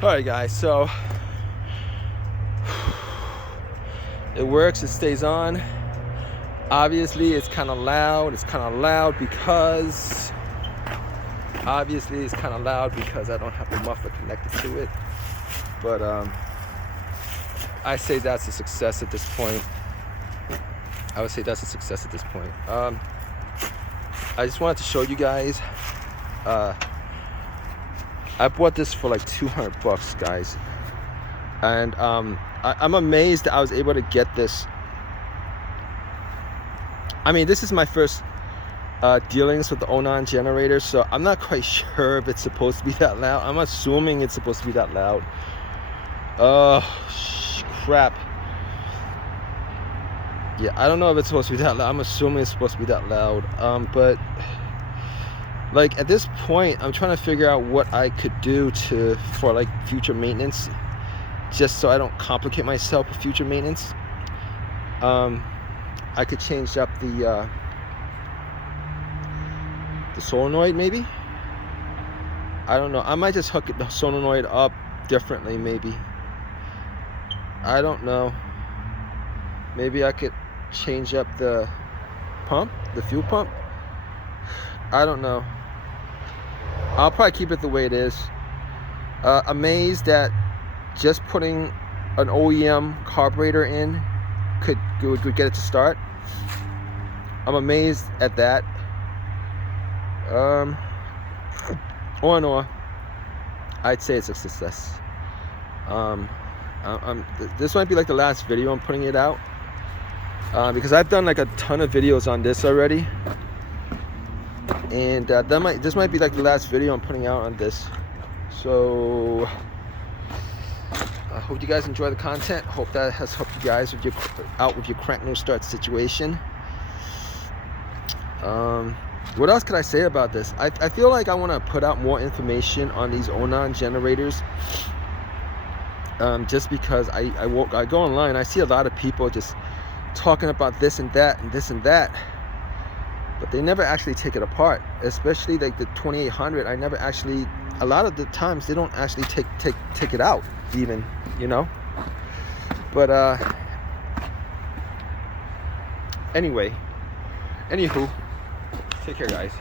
Alright guys, so it works, it stays on. Obviously it's kind of loud. Because I don't have the muffler connected to it. But I say that's a success at this point. I would say that's a success at this point. I just wanted to show you guys. I bought this for like $200, guys, and I'm amazed that I was able to get this. I mean, this is my first dealings with the Onan generator, so I'm not quite sure if it's supposed to be that loud. I'm assuming it's supposed to be that loud. Crap. Yeah, I don't know if it's supposed to be that loud. I'm assuming it's supposed to be that loud. But like at this point, I'm trying to figure out what I could do for like future maintenance, just so I don't complicate myself with future maintenance. I could change up the solenoid, maybe. I don't know. I might just hook the solenoid up differently, maybe. I don't know. Maybe I could change up the pump, the fuel pump. I don't know. I'll probably keep it the way it is. Amazed that just putting an OEM carburetor in could get it to start. I'm amazed at that. All in all, I'd say it's a success. This might be like the last video I'm putting it out, because I've done like a ton of videos on this already, and this might be like the last video I'm putting out on this. So I hope you guys enjoy the content. Hope that has helped you guys with your crank no start situation. What else could I say about this? I feel like I want to put out more information on these Onan generators, just because I go online, I see a lot of people just talking about this and that and this and that, but they never actually take it apart. Especially like the 2800, I never actually, a lot of the times they don't actually take it out even, you know. But anywho, take care guys.